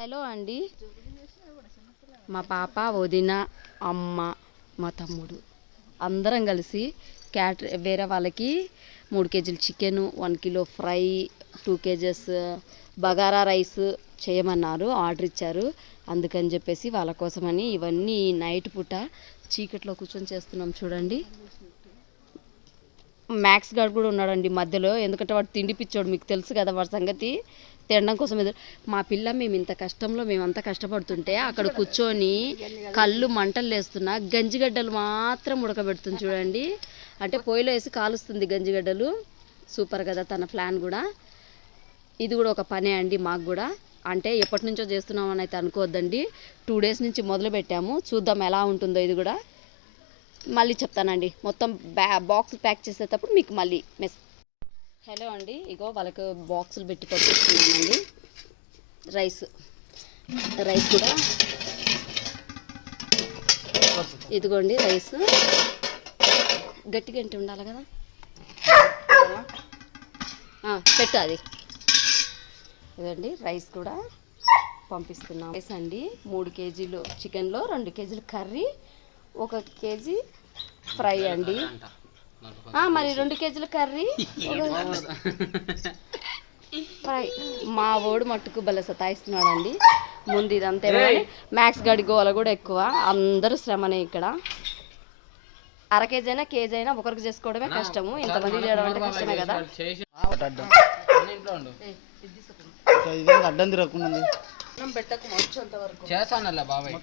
Hello అండి, మా పాప, వదిన, అమ్మ, మా తమ్ముడు అందరం కలిసి వేరే వాళ్ళకి 3 కేజీలు chicken, 1 kilo fry, 2 kgs bagara rice చేయమన్నారు, ఆర్డర్ ఇచ్చారు. అందుకని చెప్పేసి వాళ్ళ కోసమని ఇవన్నీ నైట్ పూట చీకట్లో కూర్చొని చేస్తున్నాం. చూడండి, మ్యాక్స్ గార్డ్ కూడా ఉన్నాడండి మధ్యలో, ఎందుకంటే వాడు తిండి పిచ్చోడు, మీకు తెలుసు కదా వాడి సంగతి. తినడం కోసం మా పిల్ల మేము ఇంత కష్టంలో మేమంతా కష్టపడుతుంటే అక్కడ కూర్చొని కళ్ళు మంటలు లేస్తున్నా గంజిగడ్డలు మాత్రం ఉడకబెడుతుంది చూడండి. అంటే పొయ్యిలో వేసి కాలుస్తుంది గంజిగడ్డలు. సూపర్ కదా తన ప్లాన్ కూడా. ఇది కూడా ఒక పనే అండి మాకు కూడా. అంటే ఎప్పటి నుంచో చేస్తున్నామని అయితే అనుకోవద్దండి, 2 డేస్ నుంచి మొదలు పెట్టాము. చూద్దాం ఎలా ఉంటుందో. ఇది కూడా మళ్ళీ చెప్తానండి, మొత్తం బాక్స్ ప్యాక్ చేసేటప్పుడు మీకు మళ్ళీ హలో అండి, ఇగో వాళ్ళకు బాక్సులు పెట్టి పంపిస్తున్నానండి. రైస్ కూడా ఇదిగోండి. రైస్ గట్టిగా ఉండాలి కదా, పెట్టు అది. ఇదండి రైస్ కూడా పంపిస్తున్నాం. రైస్ అండి 3 కేజీలు చికెన్లో 2 కేజీలు కర్రీ, 1 కేజీ ఫ్రై అండి. మరి 2 కేజీల కర్రీ, ఫ్రై. మా ఓడు మట్టుకు భలే సతాయిస్తున్నాడు అండి. ముందు ఇదంతే, మ్యాక్స్ గడి గోల కూడా ఎక్కువ. అందరూ శ్రమనే ఇక్కడ. 1/2 కేజీ అయినా కేజీ అయినా ఒకరికి చేసుకోవడమే కష్టము, ఇంతమంది చేయడం అంటే కష్టమే కదా. అడ్డం తిరగకుండా పెట్టకు వచ్చేంత వరకు చేస్తాను బాబాయ్.